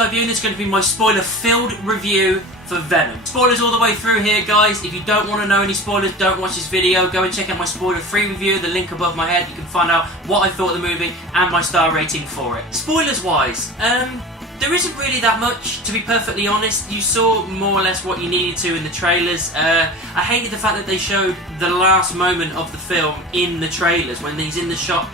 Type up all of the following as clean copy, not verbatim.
eye view, this is going to be my spoiler-filled review for Venom. Spoilers all the way through here, guys. If you don't want to know any spoilers, don't watch this video. Go and check out my spoiler-free review, the link above my head. You can find out what I thought of the movie and my star rating for it. Spoilers-wise, there isn't really that much, to be perfectly honest. You saw more or less what you needed to in the trailers. I hated the fact that they showed the last moment of the film in the trailers, when he's in the shop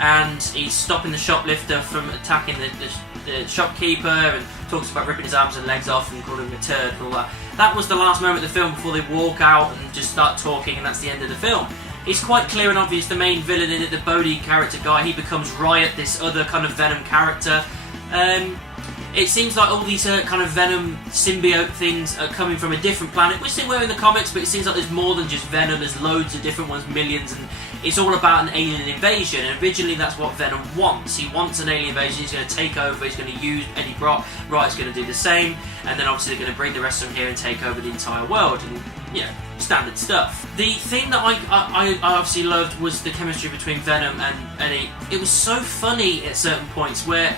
and he's stopping the shoplifter from attacking the shopkeeper and talks about ripping his arms and legs off and calling him a turd and all that. That was the last moment of the film before they walk out and just start talking, and that's the end of the film. It's quite clear and obvious the main villain in it, the Bodhi character guy, he becomes Riot, this other kind of Venom character. It seems like all these kind of Venom symbiote things are coming from a different planet, which they were in the comics, but it seems like there's more than just Venom. There's loads of different ones, millions, and it's all about an alien invasion. And originally that's what Venom wants. He wants an alien invasion. He's going to take over. He's going to use Eddie Brock. Riot's going to do the same, and then obviously they're going to bring the rest of them here and take over the entire world. And standard stuff. The thing that I obviously loved was the chemistry between Venom and Eddie. It was so funny at certain points where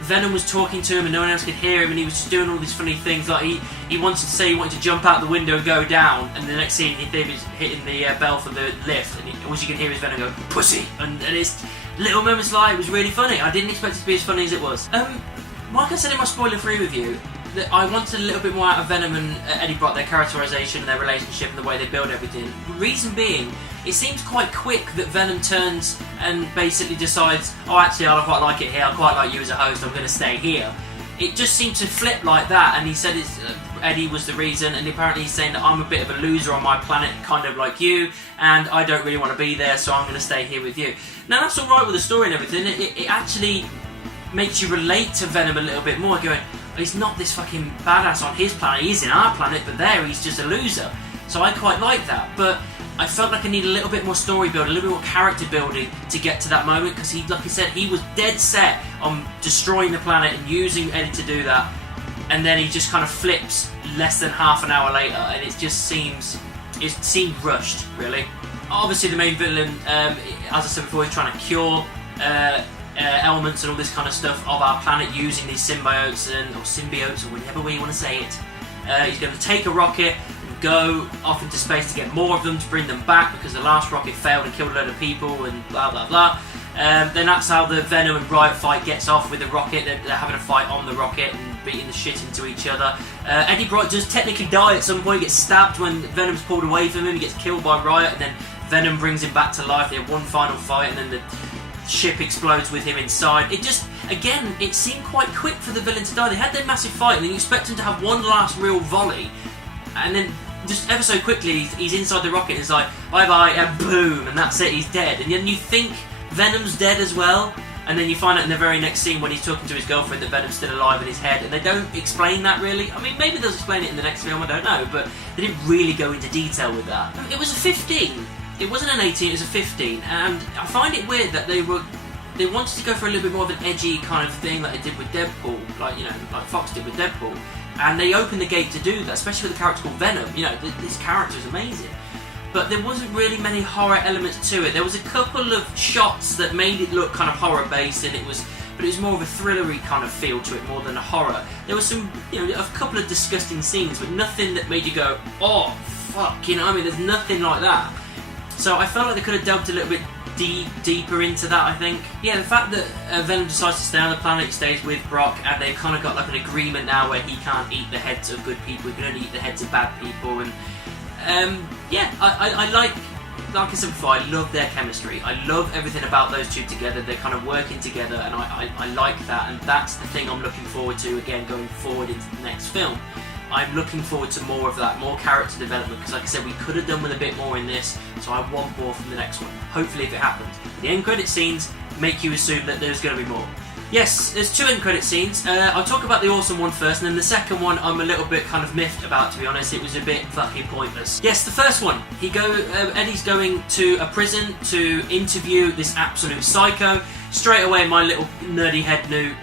Venom was talking to him and no one else could hear him, and he was just doing all these funny things. Like he wanted to say he wanted to jump out the window and go down, and the next scene he was hitting the bell for the lift, and all you can hear is Venom go, "Pussy!" And it's little moments like it was really funny. I didn't expect it to be as funny as it was. Like I said in my spoiler-free review, that I wanted a little bit more out of Venom and Eddie Brock, their characterization and their relationship and the way they build everything. The reason being, it seems quite quick that Venom turns and basically decides, oh actually I quite like it here, I quite like you as a host, I'm going to stay here. It just seemed to flip like that, and he said Eddie was the reason, and apparently he's saying that I'm a bit of a loser on my planet, kind of like you, and I don't really want to be there, so I'm going to stay here with you. Now that's alright with the story and everything. It actually makes you relate to Venom a little bit more, going, he's not this fucking badass on his planet, he's in our planet, but there he's just a loser. So I quite like that, but I felt like I need a little bit more story building, a little bit more character building to get to that moment, because he, like I said, he was dead set on destroying the planet and using Eddie to do that, and then he just kind of flips less than half an hour later, and it seemed rushed, really. Obviously the main villain, as I said before, he's trying to cure elements and all this kind of stuff of our planet using these symbiotes, or whatever way you want to say it. He's going to take a rocket and go off into space to get more of them, to bring them back, because the last rocket failed and killed a load of people and blah blah blah. Then that's how the Venom and Riot fight gets off with the rocket. They're having a fight on the rocket and beating the shit into each other. Eddie Brock does technically die at some point, he gets stabbed when Venom's pulled away from him, he gets killed by Riot, and then Venom brings him back to life. They have one final fight, and then the ship explodes with him inside. It just, again, it seemed quite quick for the villain to die. They had their massive fight, and then you expect him to have one last real volley, and then just ever so quickly he's inside the rocket and it's like, bye bye, and boom, and that's it, he's dead. And then you think Venom's dead as well, and then you find out in the very next scene when he's talking to his girlfriend that Venom's still alive in his head, and they don't explain that really. I mean, maybe they'll explain it in the next film, I don't know, but they didn't really go into detail with that. It was a 15. It wasn't an 18, it was a 15, and I find it weird that they wanted to go for a little bit more of an edgy kind of thing like they did with Deadpool, like Fox did with Deadpool, and they opened the gate to do that, especially with a character called Venom. This character is amazing, but there wasn't really many horror elements to it. There was a couple of shots that made it look kind of horror based, but it was more of a thrillery kind of feel to it more than a horror. There was some, a couple of disgusting scenes, but nothing that made you go, oh fuck, there's nothing like that. So I felt like they could have delved a little bit deeper into that, I think. Yeah, the fact that Venom decides to stay on the planet, he stays with Brock, and they've kind of got like an agreement now where he can't eat the heads of good people, he can only eat the heads of bad people, and I like I said before, I love their chemistry. I love everything about those two together. They're kind of working together, and I like that, and that's the thing I'm looking forward to, again, going forward into the next film. I'm looking forward to more of that, more character development, because like I said, we could have done with a bit more in this, so I want more from the next one. Hopefully if it happens. The end credit scenes make you assume that there's going to be more. Yes, there's two end credit scenes. I'll talk about the awesome one first, and then the second one I'm a little bit kind of miffed about, to be honest. It was a bit fucking pointless. Yes, the first one. Eddie's going to a prison to interview this absolute psycho. Straight away, my little nerdy head knew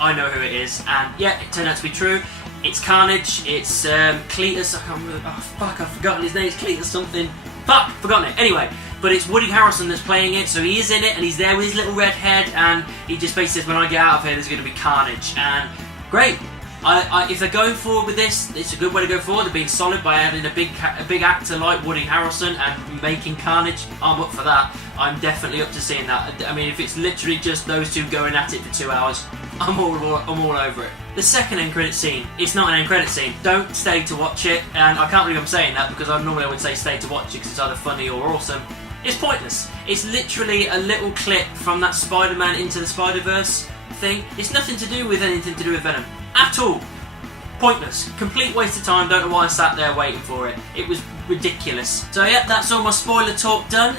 I know who it is, and yeah, it turned out to be true. It's Carnage, it's Cletus, I can't remember, oh fuck, I've forgotten his name, it's Cletus something. Fuck, forgotten it. Anyway, but it's Woody Harrelson that's playing it, so he is in it, and he's there with his little red head, and he just basically says, when I get out of here, there's going to be carnage. And great. If they're going forward with this, it's a good way to go forward. They're being solid by adding a big actor like Woody Harrelson and making Carnage. I'm up for that. I'm definitely up to seeing that. I mean, if it's literally just those two going at it for 2 hours, I'm all over it. The second end credit scene, it's not an end credit scene. Don't stay to watch it, and I can't believe I'm saying that because normally I would say stay to watch it because it's either funny or awesome. It's pointless. It's literally a little clip from that Spider-Man Into the Spider-Verse thing. It's nothing to do with anything to do with Venom at all. Pointless. Complete waste of time. Don't know why I sat there waiting for it. It was ridiculous. So yeah, that's all my spoiler talk done.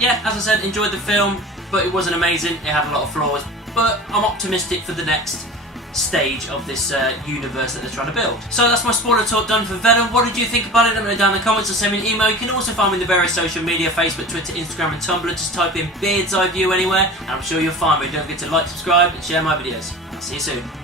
Yeah, as I said, enjoyed the film, but it wasn't amazing. It had a lot of flaws, but I'm optimistic for the next stage of this universe that they're trying to build. So that's my spoiler talk done for Venom. What did you think about it? Let me know down in the comments or send me an email. You can also find me in the various social media, Facebook, Twitter, Instagram and Tumblr. Just type in Beard's Eye View anywhere and I'm sure you'll find me. Don't forget to like, subscribe and share my videos. I'll see you soon.